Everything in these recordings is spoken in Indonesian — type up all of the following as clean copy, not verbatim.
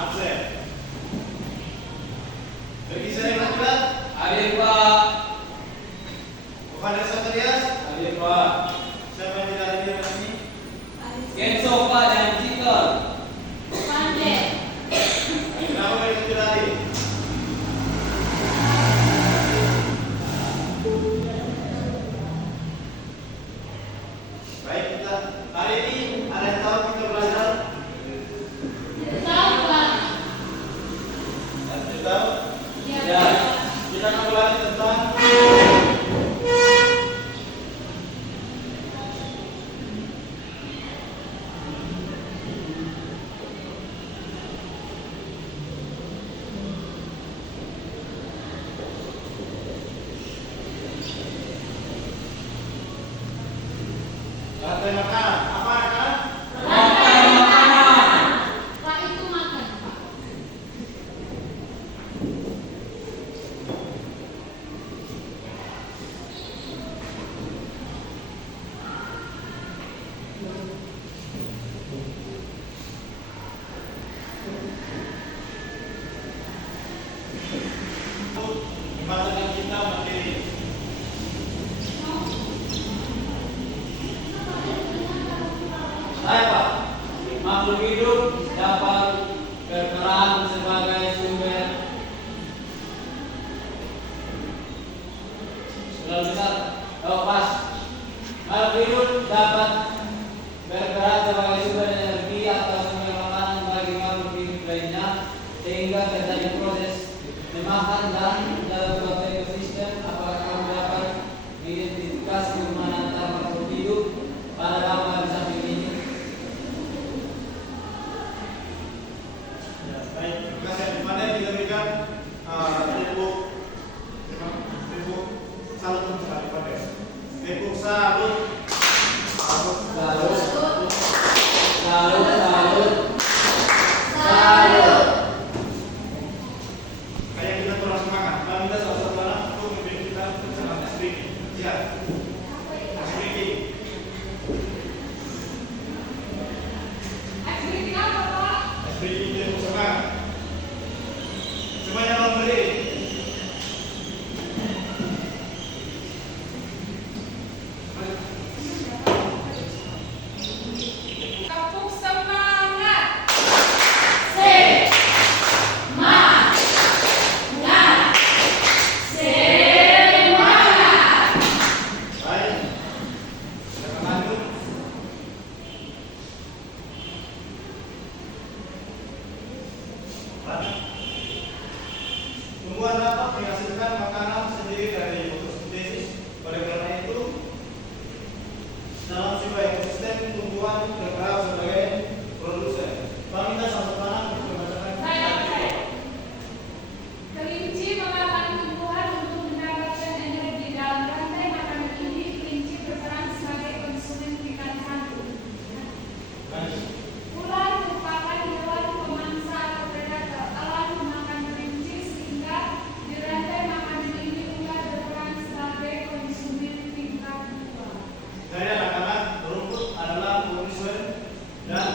Absen. Bagi saya Maklat. Hadir Pak. Kepada Satarias. Hadir Pak. Siapa yang tidak hadir hari ini? Kenso Pak dan Cikal. Kenapa yang tidak hadir? Baik, kita hari ini ada yang tahu kita belajar? Tidak tahu? Ya. Kita akan belajar tentang rantai makanan. Apa makanan? Pak itu makan, Pak. Membacakan kita materi. Hai Pak. Makhluk hidup dapat berperan sebagai sumber. Sudah besar. Oh pas. Makhluk hidup dapat berperan sebagai sumber energi atau sumber makanan bagi makhluk hidup lainnya sehingga terjadi proses memakan dan dalam suatu ekosistem. Apakah kamu dapat mengidentifikasi hubungan antara makhluk hidup pada gambar di samping ini? Ya, baik. Terima kasih. Di mana kita berikan tepuk salut untuk sekali pada tepuk salut. Salut, salut, salut. Kayak kita kurang semangat. Kalau kita salah orang untuk memberi kita pencerahan SPG. Siap. SPG. Aktiviti apa, Pak? SPG tepuk semangat. Semuanya memberi. Tepuk semangat. Baik. Silakan lanjut. Lanjut. Tumbuhan dapat menghasilkan makanan sendiri dari fotosintesis. Oleh karena itu, dalam sebuah ekosistem tumbuhan berperan sebagai produsen. Bang kita satu tangan untuk membacakan. Kelinci memakan tumbuhan untuk mendapatkan energi. Dalam rantai makanan ini, kelinci berperan sebagai konsumen tingkat 1. Lanjut. Ular merupakan hewan pemangsa atau predator. Alam memakan kelinci sehingga di rantai makanan ini ular berperan sebagai konsumen tingkat 2. Dari anak-anak, rumput adalah konsumen dan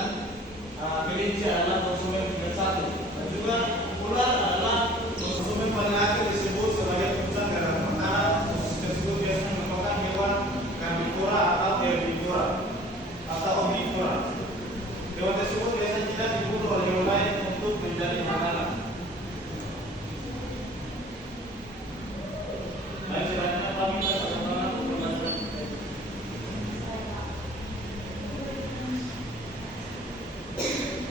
kelinci adalah konsumen tingkat 1. Dan juga ular adalah konsumen paling akhir disebut sebagai pusat garam makanan. Khusus tersebut biasanya merupakan hewan karnivora atau herbivora atau omnivora. Hewan tersebut biasanya tidak dibunuh oleh hewan lain untuk menjadi makanan. Baik, selanjutnya kami minta satu tangan untuk membaca.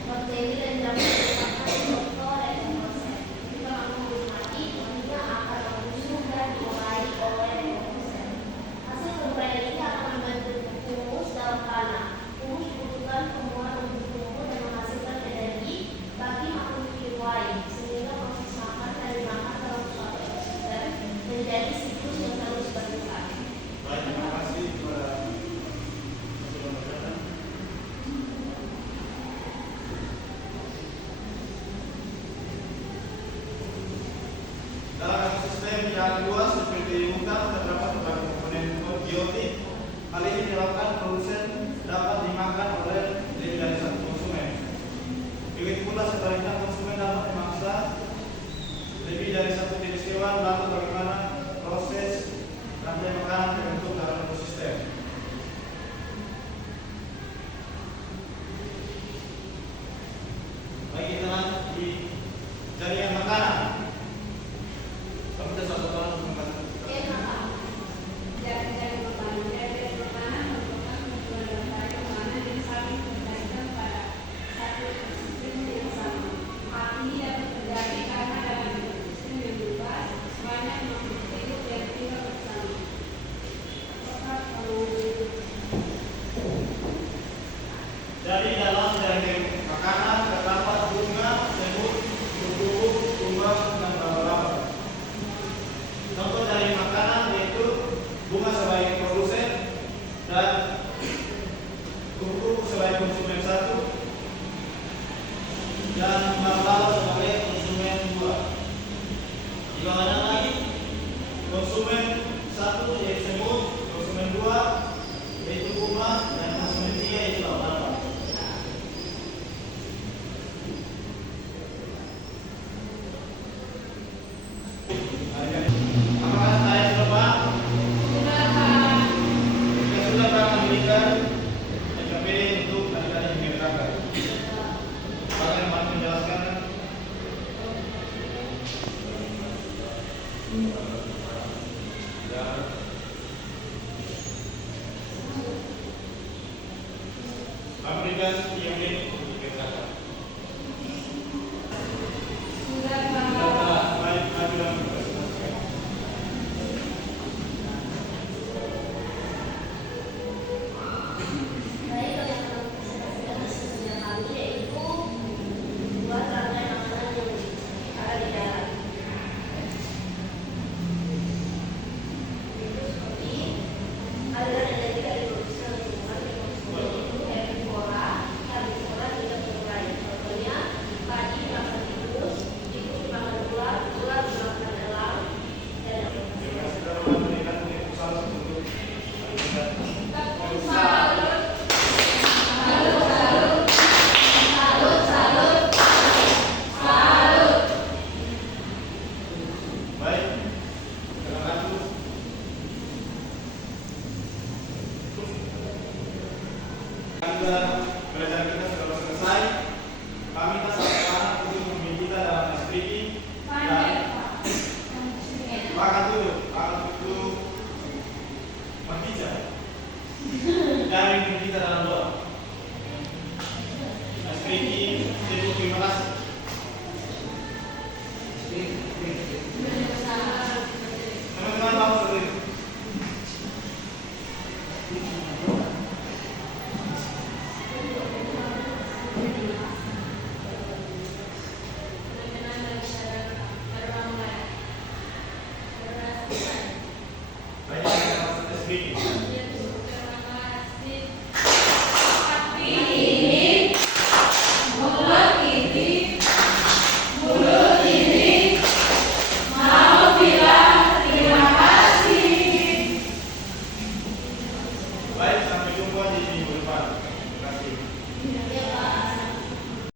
Bakteri dan jamur merupakan faktor dan proses. Jika makhluk mati, nantinya akan membusuk dan dimulai oleh proses. Hasil tumbuhan ini akan membentuk humus dalam tanah. Humus dibutuhkan tumbuhan untuk tumbuh dan menghasilkan energi bagi makhluk hidup lain, sehingga proses makan dan dimakan dalam suatu ekosistem menjadi siklus yang terus berjalan. Baik, terima kasih kepada dalam ekosistem yang kedua